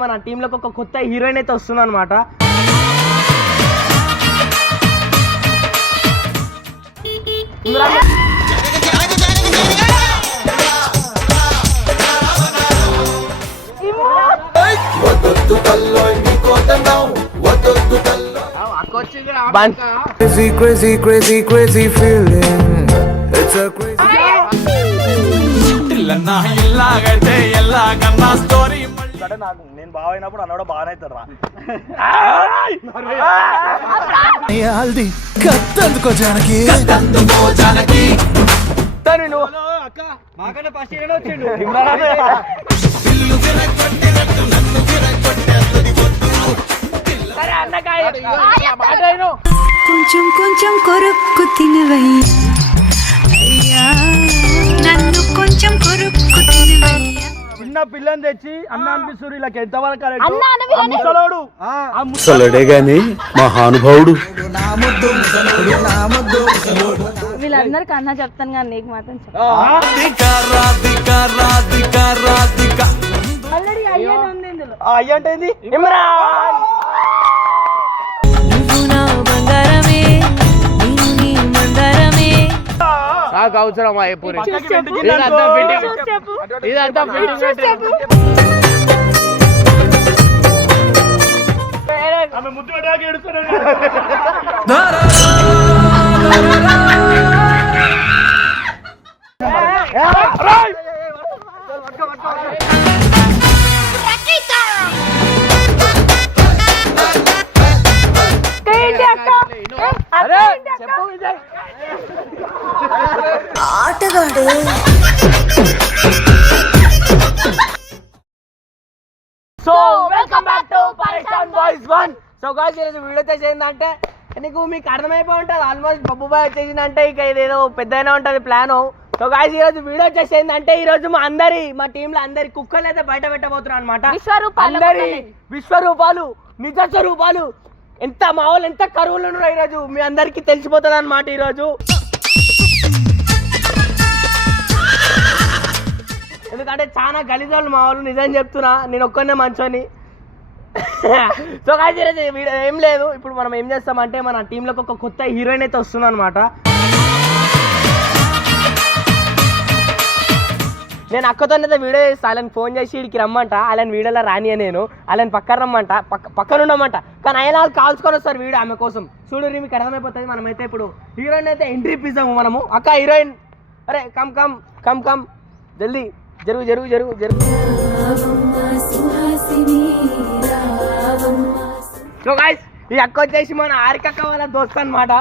మన టీంలోకి ఒక కొత్త హీరోయిన్ అయితే వస్తుంది అనమాట. నేను బాగా అయినప్పుడు అన్న కూడా బాగానే అవుతాడు మాకన్నా ఫస్ట్ వచ్చిండు. కొంచెం కొంచెం కొరుక్కు తినవయ్యా, నన్ను కొంచెం కొరుక్కు తినవయ్యా. చిన్న పిల్లని తెచ్చి అన్న అనిపిస్తుంది. ఇలా ఎంతవరకు ముసలుడే గాని మహానుభావుడు. వీళ్ళందరికి అన్న చెప్తాను కానీ నీకు మాత్రం ఆల్రెడీ అయ్యేది ఉంది ఇందులో. అయ్య అంటే నాకు అవసరమా ఎప్పుడు ఇదంతా ఆటగాడు. సో వెల్కమ్ బ్యాక్ టు పరేషాన్ బాయ్స్ 1. సో గాయ్స్ ఈరోజు వీడియో చేసిందంటే మీకు అర్థమైపోయి ఉంటుంది. ఆల్మోస్ట్ బబ్బు బాయ్ వచ్చేసిందంటే ఇక ఇదేదో పెద్దగా ఉంటుంది ప్లాన్. సో గాయ్స్ ఈరోజు వీడియో చేసిందంటే ఈరోజు మా టీంలో అందరి కుక్కలు అయితే బయట పెట్టబోతున్నారు అనమాట. అందరి విశ్వరూపాలు, నిజ స్వరూపాలు, ఎంత మా వాళ్ళు ఎంత కరువులు ఉన్నారు ఈరోజు మీ అందరికి తెలిసిపోతుంది అనమాట. ఈరోజు ఎందుకంటే చాలా గలీజాలు మా వాళ్ళు, నిజం చెప్తున్నా, నేను ఒక్కనే మంచోని. సో గాయ్స్ ఈరోజు వీడియో ఏం లేదు. ఇప్పుడు మనం ఏం చేస్తామంటే మన టీంలోకి ఒక కొత్త హీరోయిన్ అయితే వస్తుంది అనమాట. నేను అక్కతోనైతే వీడియో చేస్తా. వాళ్ళని ఫోన్ చేసి వీడికి రమ్మంట, వాళ్ళని వీడియోలో రానియా, నేను వాళ్ళని పక్కన రమ్మంట, పక్కన ఉండమంట. కానీ ఆయన వాళ్ళు కాల్చుకొని వస్తారు వీడియో ఆమె కోసం. చూడు మీకు అర్థమైపోతుంది. మనమైతే ఇప్పుడు హీరోయిన్ అయితే ఎంట్రీ ఇప్పిస్తాము మనము. అక్క హీరోయిన్, అరే కమ్ కమ్ కమ్ కమ్ జల్దీ జరుగు జరుగు జరుగు జరుగు. సో గాయ్స్ ఈ అక్క వచ్చేసి మన ఆరికక్క వాళ్ళ దోస్త్ అనమాట.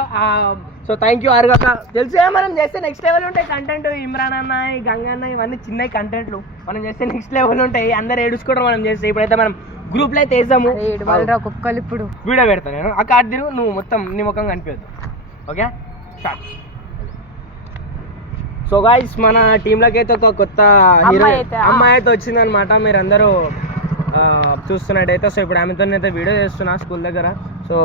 సో థ్యాంక్ యూ ఆరికక్క. తెలుసు మనం చేస్తే నెక్స్ట్ లెవెల్ ఉంటాయి కంటెంట్. ఇమ్రాన్ అన్న, గంగ అన్న, ఇవన్నీ చిన్న కంటెంట్లు మనం చేస్తే నెక్స్ట్ లెవెల్ ఉంటాయి. అందరు ఏడుచుకోవడం మనం చేస్తే. ఇప్పుడైతే మనం గ్రూప్ లో అయితే వేసాము. కుక్కలు ఇప్పుడు వీడియో పెడతాను నేను. అక్క అడ్డు నువ్వు మొత్తం నీ ముఖం కనిపించద్దు. Okay start. సో గాయ్స్ మన టీంలోకి అయితే ఒక కొత్త అమ్మాయి అయితే వచ్చిందనమాట. మీరు అందరూ చూస్తున్నట్టయితే. సో ఇప్పుడు ఆమెతో అయితే వీడియో చేస్తున్నా స్కూల్ దగ్గర. సో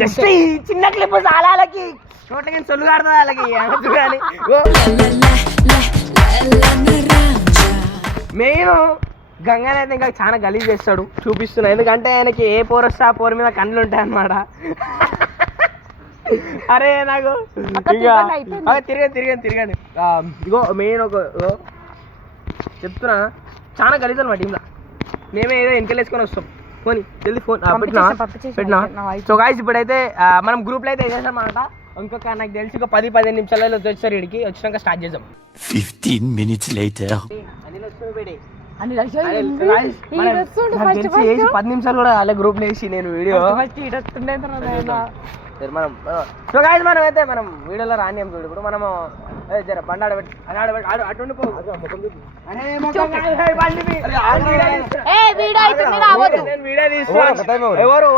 జస్ట్ ఈ చిన్న క్లిప్ చాలా వాళ్ళకి నోట్లకి సొల్లు కాడుతుంది వాళ్ళకి చూడాలి. మెయిన్ గంగానే అయితే ఇంకా చాలా గలీజ్ చేస్తాడు, చూపిస్తున్నా. ఎందుకంటే ఆయనకి ఏ పోర్ వస్తే ఆ పోర్ మీద కళ్ళు ఉంటాయి అన్నమాట. అరే నాకు తిరగండి. ఇగో మెయిన్ ఒక చెప్తున్నా, చాలా గలీజ్ అనమాట టీంలో. మేమే ఏదో వెనకలేసుకొని వస్తాం. ఫోన్ జల్దీ ఫోన్ పెట్టినా. సో గాయ్స్ ఇప్పుడైతే మనం గ్రూప్లో అయితే వేసేసాం అనమాట. ఇంకొక నాకు తెలిసి ఒక 10-15 నిమిషాలలో వచ్చేస్తారు ఇడికి. వచ్చినాక స్టార్ట్ చేద్దాం. 15 minutes later. 10 నిమిషాలు కూడా అలా గ్రూప్ వేసి నేను వీడియో మనం. సో గాయ్స్ మనం వీడియోలో రానియం చూడు. ఇప్పుడు మనము జర బండి ఆడబెట్టి అటు వీడియో తీసుకో. ఎవరు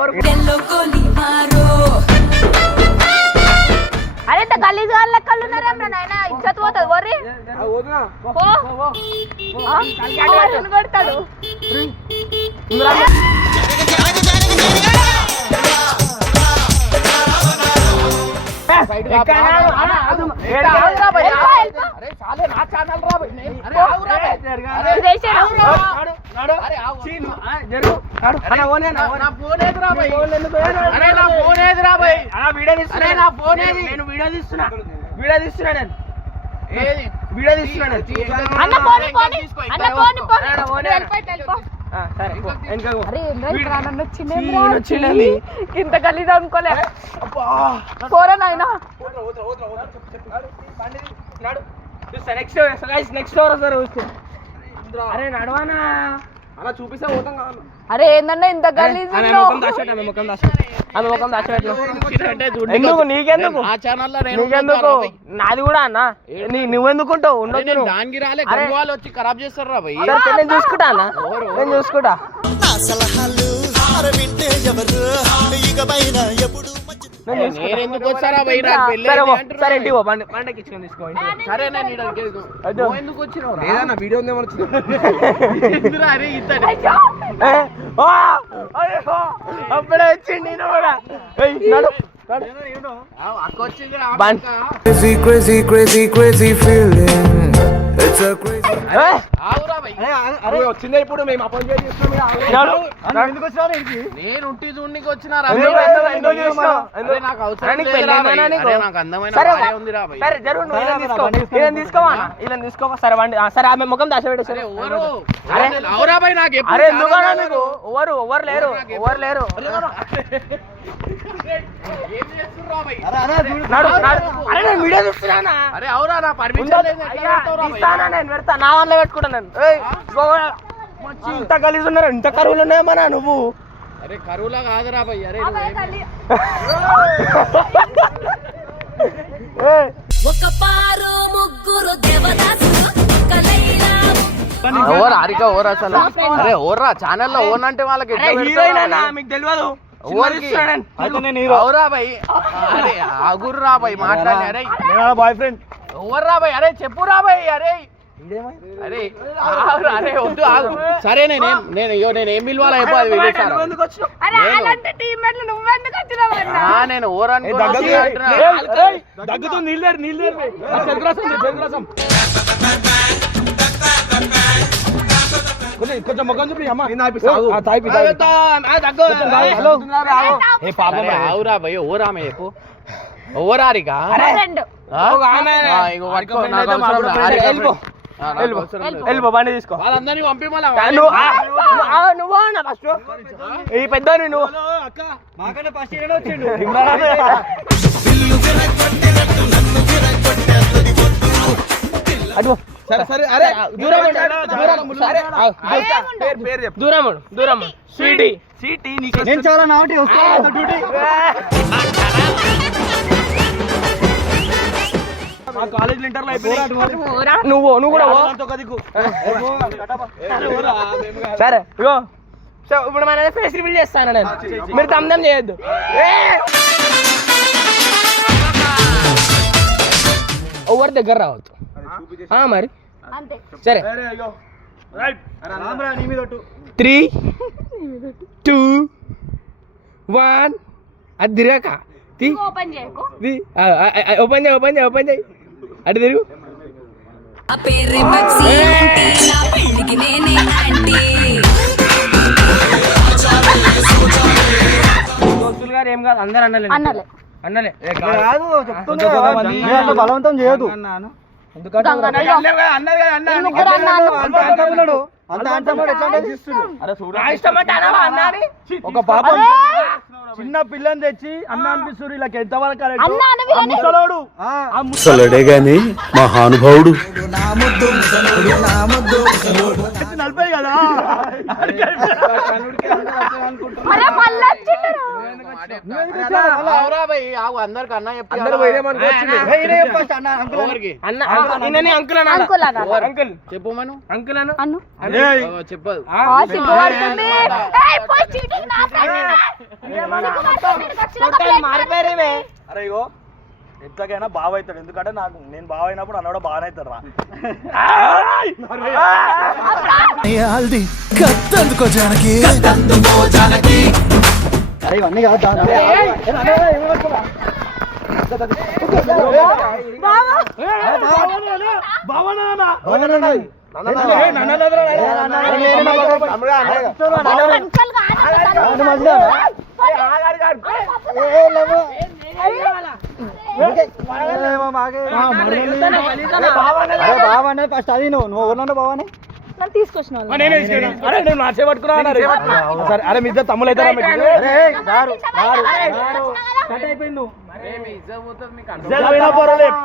అరే గలీజ్ వాళ్ళ లెక్కలు ఉన్నారా నాయన? ఇజ్జత్ పోతుంది. వర్రి కొడతాడు. నాడు. చీ, జరుగు. నాడు. అన్న, ఓన్ ఏ, నా ఫోన్ ఏదిరా భయ్? అరే నా ఫోన్ ఏదిరా భయ్? వీడియో తీస్తున్నా. నా ఫోన్ ఏది? నేను వీడియో తీస్తున్నా నేను. వీడియో తీస్తున్నా నేను. అన్న పోనీ పోనీ అన్న పోనీ పోనీ వెళ్ళిపో. సరే పో, వెనకకు పో. అరే ఏంద్రా నన్ను వచ్చింది ఇంత గలీజ్ అనుకోలే. పోరా నాయనా. నెక్స్ట్ ఓవర్ వస్తారు. అరే నడవానా అలా చూపిస్తా పోతాం కాదు. అరే ఏందన్నా ఇంత గలీజ్ ఎందుకు నీకెందుకు ఆ ఛానల్లో నీకెందుకు నాది కూడా అన్న నువ్వెందుకుంటావు ఉండదు దానికి రాలే వాళ్ళు వచ్చి ఖరాబ్ చేస్తారు రా భయ్. నేను చూసుకుంటా అన్న నేను చూసుకుంటా. నేనెందుకు వచ్చారా భయ్? సరే ఇంటికి పో, పండకి ఇచ్చుకొని తీసుకో. సరే నేను ఎందుకు వచ్చినావు? ఏదన్నా వీడియో ఉందేమో అప్పుడే వచ్చింది నేను కూడా. వచ్చిందే ఇప్పుడు మేము అపాయింట్ తీసుకో. సరే వండి. సరే ఆమె ముఖం దశ పెట్టేసరి. అరే ఎందుకన్నా నీకు ఎవరు లేరు. అరే నేను వీడియో చూస్తున్నా. నేను పెడతా నా వల్ల పెట్టుకుంటా నేను. ఇంత కలిసి ఉన్నారు, ఇంత కరువులు ఉన్నాయమ్మా నువ్వు. అరే కరువులా కాదురా భయ్. అరే ఓవర్ హారిక ఓవర్ అసలు. అరే ఓర్రా ఛానల్లో ఓన్ అంటే వాళ్ళకి మీకు తెలియదు. మాట్లాడి బాయ్ ఫ్రెండ్ ఎవరు రా భయ్? అరే చెప్పు రా భయ్. అరే అరే అరే వద్దు ఆగు. సరే నేనేం పిలవాలా చెప్పాలి. నేను ఓవర్ దగ్గుతుంది. నీళ్ళు కొంచెం ముఖం చూపి అమ్మా. ఆవురా భయ్ ఓరామే చెప్పు. ఓవరారిక వెళ్ళిపో బండి తీసుకో. వాళ్ళందరినీ పంపి నువ్వు ఫస్ట్ ఈ పెద్ద నువ్వు దూరం స్వీటీ నేను చాలా నాటి వస్తాను డ్యూటీ. కాలేజ్ ఇంటర్లో నువ్వు కూడా సరే ఇగో. సో ఇప్పుడు మన ఫేస్ రివీల్ చేస్తాను నేను. మీరు తమ్దం చేయొద్దు. ఎవరి దగ్గర రావద్దు మరి. సరే 3, 2, 1 అది తిరగక ఓపెన్ చేయి అటు తిరుగు. దోస్తులు గారు ఏం కాదు, అందరు అన్నలే బలవంతం చేయదు. ఒక పాపం చిన్న పిల్లని తెచ్చి అన్న అనిపిస్తుంది. ఇలా ఎంతవరకు ముసలుడే గాని మహానుభావుడు. నలభై కదా అంకుల్ చెప్పు మను. అంకుల్ చెప్పదు. అరే ఇగో ఎట్లాగైనా బావ అవుతాడు. ఎందుకంటే నేను బావ అయినప్పుడు అన్న కూడా బాగా అవుతాడు రా. ఇవన్నీ కాదు ఫస్ట్ అది నువ్వు ఎవరన్నా బావానే నన్ను తీసుకొచ్చిన వాళ్ళు. అరే నేను నా చేపట్టుకున్నా సరే అరే మీ ఇద్దరు తమ్ములు అవుతారా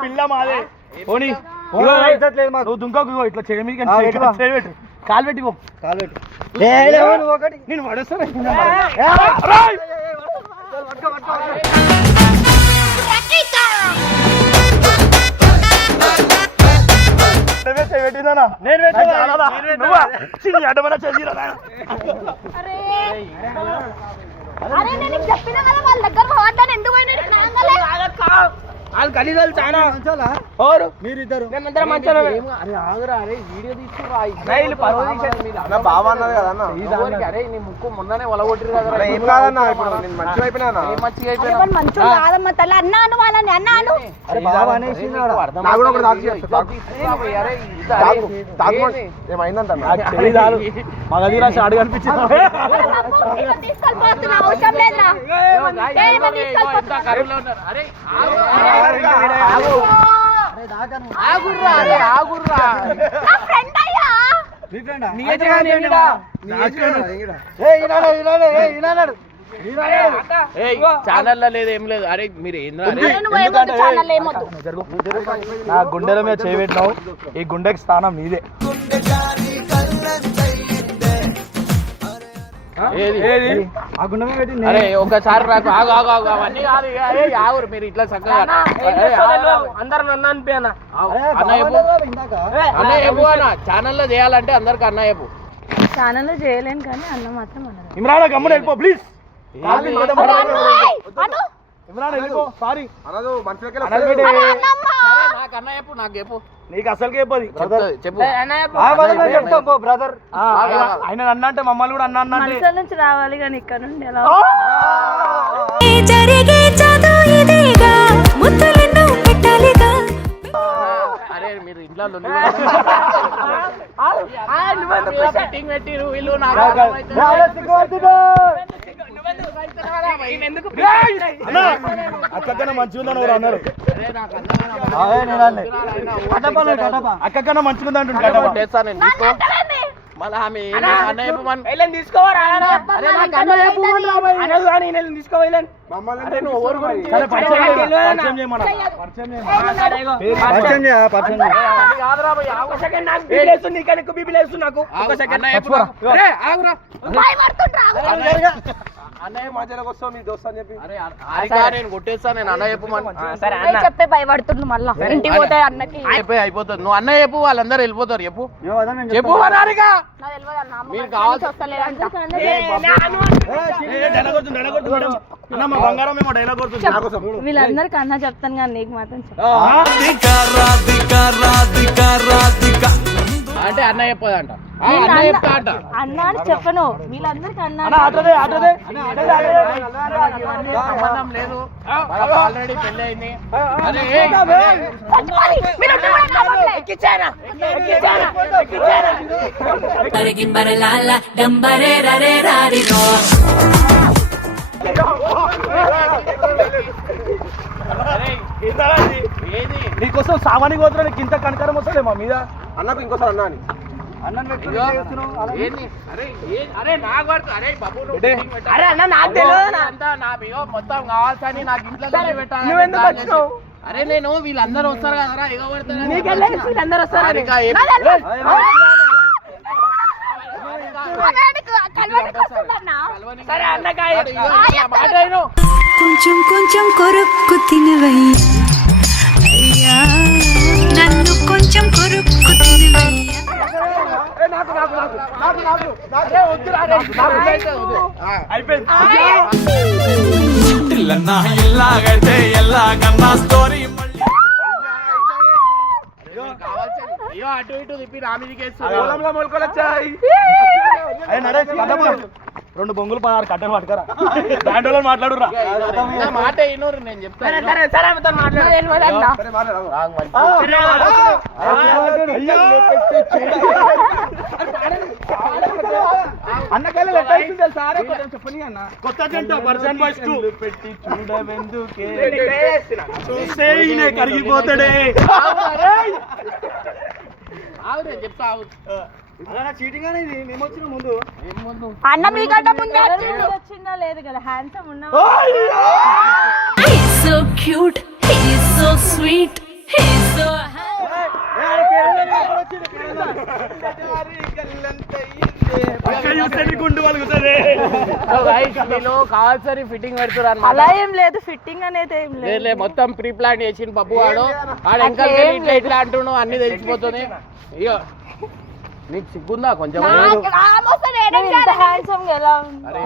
పిల్ల మాదే పోనీ నువ్వు దుంకోకు ఇట్లా చేయమికి కాలు పెట్టి పో ఒకటి నేను పడేస్తాను అడ్డమన్నా చేసిరా అరే అరే నేను నీకు చెప్పినా కదా వాళ్ళ దగ్గర పోవద్దని ఎందుకు పోయినాడు నాంగలే వాళ్ళు ఖరీదాలు చాలా ఎవరు మీరిద్దరు మేమందరం మంచిగా అరే ఆగురా అరే వీడియో తీసుకురా బాబా అన్నది కదా అన్న అరే నీ ముక్కు మొన్ననే వలగొట్టిరు కదా ఏం కాదన్నా ఇప్పుడు నేను మంచిగా అయిపోయినా మంచిగా అయిపోయినా మంచిగా కాదమ్మ తల్లి అన్నాను వాళ్ళని అన్నాను అరే బాబా అనేసి నాకు కూడా ఒకటి ఏమైందంట మగధీరా షాడు కనిపించింది తీసుకెళ్ళిపోతున్నా అవసరం లేదురా ఛానల్ లేదు ఏం లేదు అరే మీరు నా గుండెల మీద చేయబెట్టినావు ఈ గుండెకి స్థానం నీదే అరే ఒకసారి నాకు ఆగు ఆగు ఆగు అవన్నీ కాదు ఆగురు మీరు ఇట్లా చక్కగా అందరు నన్ను అనిపి అన్న అన్న చెప్పు అన్న ఛానల్లో చేయాలంటే అందరికి అన్న చెప్పు ఛానల్లో చేయలేను కానీ అన్న మాత్రం అన్నది ఇమ్రాన్ గమ్మున వెళ్ళిపో ప్లీజ్ ఇమ్రాన్ వెళ్ళిపో సారీ నాకు అన్న చెప్పు నాకు చెప్పు నీకు అసలు చెప్పు చెప్తాం బ్రదర్ ఆయన అన్న అంటే మమ్మల్ని కూడా అన్న మనసులో నుంచి రావాలి కానీ ఇక్కడ నుండి ఎలా అరే మీరు ఇంట్లో సెట్టింగ్ పెట్టిరు వీళ్ళు అక్కకన్నా మంచిగా అన్నారు అక్కకన్నా మంచిగా అంటుంటా మళ్ళీ ఆమె అన్నయ్య మధ్యలోకి వస్తావు మీ దోస్త్ అని చెప్పి నేను కొట్టేస్తాను నేను అన్నయ్య చెప్పు చెప్పే భయపడుతుంది మళ్ళా ఇంటికి పోతే అన్నకి అయిపోతుంది నువ్వు అన్నయ్య చెప్పు వాళ్ళందరూ వెళ్ళిపోతారు చెప్పు చెప్పు అన్నారుగా మీరు కావాల్సి వీళ్ళందరికి అన్న చెప్తాను కానీ నీకు మాత్రం అంటే అన్న చెప్పదంట అన్న అని చెప్పను వీళ్ళందరికి అన్న సంబంధం లేదు ఆల్రెడీ పెళ్లి అయింది నీకోసం సామాన్య పోతున్నా నీకు ఇంత కనకరం వస్తుంది మా మీద అన్నకు ఇంకోసారి అన్నా అని మొత్తం కావాల్సని నాకు ఇంట్లో పెట్టాలి అరే నేను వీళ్ళందరూ వస్తారు కదరా ఎగబడతారు కొంచెం కొంచెం కొరుక్కు తినవయ్యా నన్ను కొంచెం కొరుక్కు తినవయ్యా ఎలాగైతే ఎలాగన్నా స్టోరీ అటు ఇటు తిప్పి రామిదికి 2 బొంగులు 16 కట్టలు పట్టుకరా దాంట్లో మాట్లాడురా మాట ఇన్నూరు నేను చెప్తాను సరే సరే కొత్త జంట పర్సన్ బాయ్స్ 2 పెట్టి చూడవెందుకే చూస్తే ఈయన కరిగిపోతాడే చెప్తా చీటింగ్ అనేది మేము వచ్చిన ముందు అన్న మీకంటే ముందే వచ్చిందా లేదు కదా హ్యాండ్సమ్ ఉన్నా He's so cute, he's so sweet, he's so గుండు వలుగుతుంది నేను కావాల్సరి ఫిట్టింగ్ పెడుతున్నారు అలా ఏం లేదు ఫిట్టింగ్ అనేది ఏం లేదు మొత్తం ప్రీ ప్లాన్ చేసిండు బబ్బు వాడు ఆడ ఇంకా ఇట్లా ఇట్లా అంటున్నావు అన్ని తెలిసిపోతుంది అయ్యో నీకు సిగ్గుందా కొంచెం హ్యాండ్సమ్ ఎలా ఉంది అరే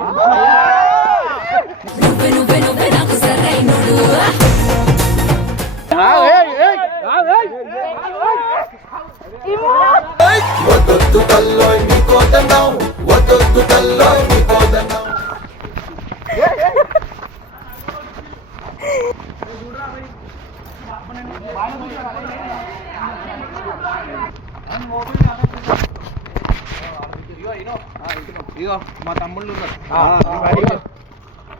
ఇగో మా తమ్ముళ్ళు ఉన్నారు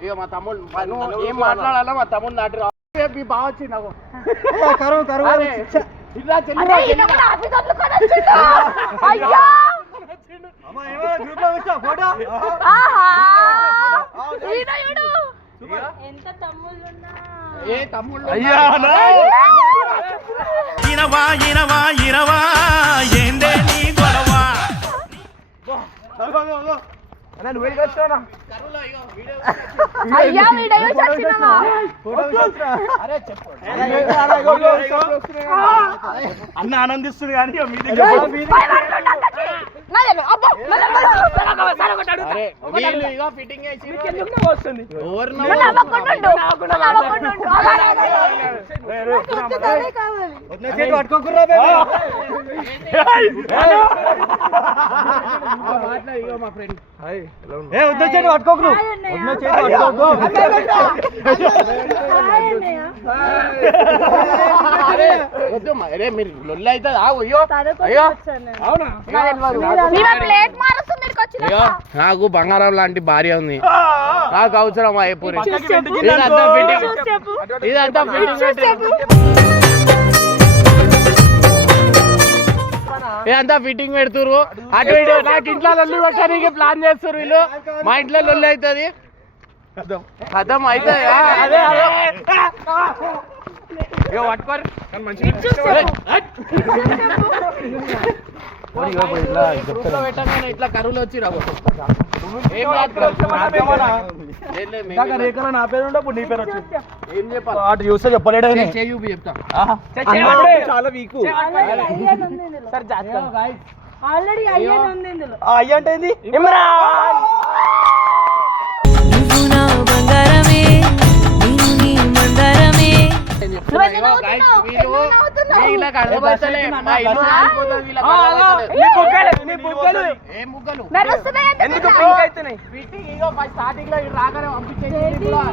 ఇగో మా తమ్ముళ్ళు నువ్వు ఏం మాట్లాడాలా మా తమ్ముడు నాటి రా మీ బావ వచ్చింది నాకు అరే, ఇట్లా చెల్లి ఎంత తమ్ముళ్ళున్నా ఏ తమ్ముళ్ళు అయ్యా ఇనవా ఇనవా ఇనవా ఏందే నీ గొడవ అయ్యా వీడియో చేసినావా అరే చెప్పు అన్న ఆనందిస్తుంది కానీ ఇక మీ దగ్గర అరే వీళ్ళు ఇగో ఫిట్టింగ్ చేసి ఎవరినో పట్టుకోకుర్రా ఇగో మా ఫ్రెండ్ వద్ద చేతి పట్టుకోకు అరే వద్దు అరే మీరు లొల్లి అవుతుంది ఆగు అయ్యో అయ్యో అవునా అయ్యో నాకు బంగారం లాంటి భార్య ఉంది నాకు అవసరం అయిపోయి ఇదంతా ఇదంతా ఫిట్టింగ్ పెడుతురు అటు ఇటు నాకు ఇంట్లో లొల్లి పెట్టడానికి ప్లాన్ చేస్తారు వీళ్ళు మా ఇంట్లో లొల్లి అవుతుంది కథం అవుతుంది అదే అదే పట్టుకోరు పెట్టగానే ఇట్లా కరువులు వచ్చి రాబో నా పేరు ఉండప్పుడు నీ పేరు వచ్చింది ఏం చెప్పాలి అటు చూస్తే చెప్పలేడు చేయూపి చెప్తా చాలా వీకు ఆల్రెడీ అయ్యేది ఉంది ఇందులో అయ్య అంటే ఏంది ఇమ్రాన్ నువ్వు నా బంగారమే నేను నీ మందారమే వీళ్ళకి అర్థమవుతలే మా ఇల్లు కాలిపోతుంది, వీళ్ళకి అర్థమవుతలే. ఏం ముగ్గలు ఎందుకు పింక్ అవుతున్నాయి ఫిట్టింగ్ ఇగో స్టార్టింగ్ లో రాగానే పంపించేసి కూడా.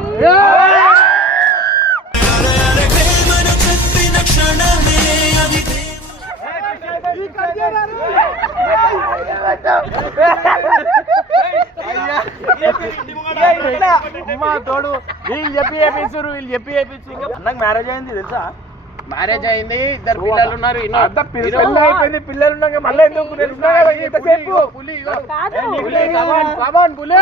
తోడు వీళ్ళు చెప్పి వేపిస్తారు వీళ్ళు చెప్పి వేపించి నాకు మ్యారేజ్ అయింది తెలుసా మ్యారేజ్ అయింది 2 పిల్లలు ఉన్నారు అయిపోయింది పిల్లలు ఉన్నాక మళ్ళీ ఎందుకు నేను ఉన్నా కదా ఇంతసేపు పులి కమాన్ పులి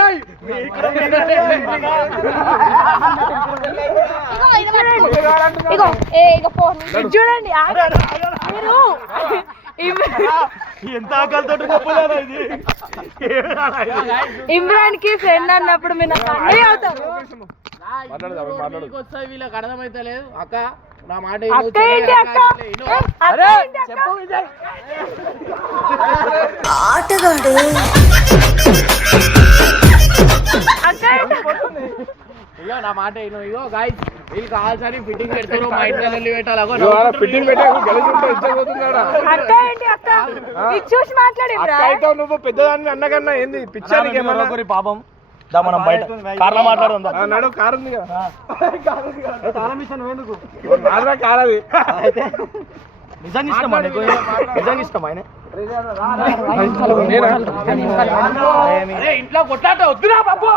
చూడండి మీరు ఎంత ఆకలితో గొప్పదా ఇది ఇమ్రాన్ కి ఫ్రెండ్ అన్నప్పుడు మీరు నాకు అన్నీ అవుతారు వస్తాయి వీళ్ళకి అర్థమైతలేదు అక్క నా మాట అక్క ఏంటి అక్క అరే చెప్పు విజయ్ ఆటగాడు అక్క ఇగో నా మాట ఇగో గాయస్ వీళ్ళు కావాల్సని ఫిట్టింగ్ పెడతారు మా ఇంట్లో వెళ్ళి పెట్టాలి ఫిట్టింగ్ పెట్టాడు అక్క ఏంటి అక్క ఇది చూసి మాట్లాడి నువ్వు పెద్దదాన్ని అన్నకన్నా ఏంది పిచ్చానికి ఏమన్నా పాపం మనం బయట కార్లో మాట్లాడదాం ఆ, నడు కారు ఉంది కదా తాళం ఇస్తాను ఎందుకు కాదురా కారది అయితే నిజంగా ఇష్టం నీకు నిజంగా ఇష్టం ఆయన ఇంట్లో కొట్లాట వద్దురా బాబు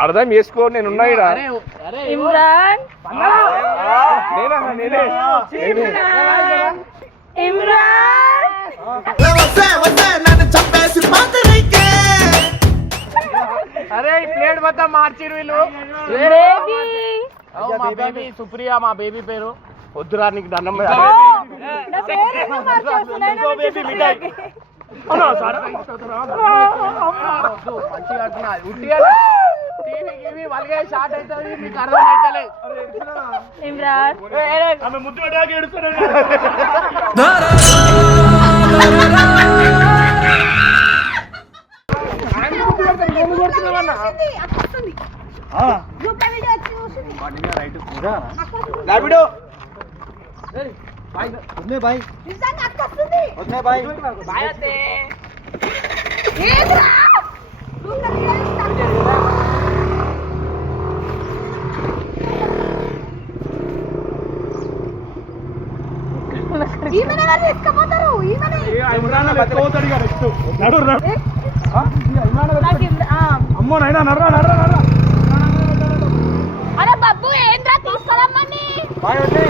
అర్థం చేసుకో నేను ఉన్నా ఈడ. ఇమ్రాన్ నేనా నేనే ఇమ్రాన్ అరే ఈ ప్లేట్ మొత్తం మార్చిరు వీళ్ళు బేబీ మా బేబీ సుప్రియ మా బేబీ పేరు వద్దురా నీకు దండం నా పేరు మార్చేస్తున్నాను టీవీ వాళ్ళకే షార్ట్ అవుతుంది మీకు అర్థం అవుతలే ఇమ్రాన్ ఆమె ముద్దు పెట్టాక ఏడుస్తున్నాడు లాపిడో ఉన్నాయి బాయ్ ఉన్నాయి బాయ్ అమ్మో నైనా నర్రా నర్రా నర్రా అరే బాబు ఏంద్రా తీసుకురమ్మని బాయ్ వచ్చి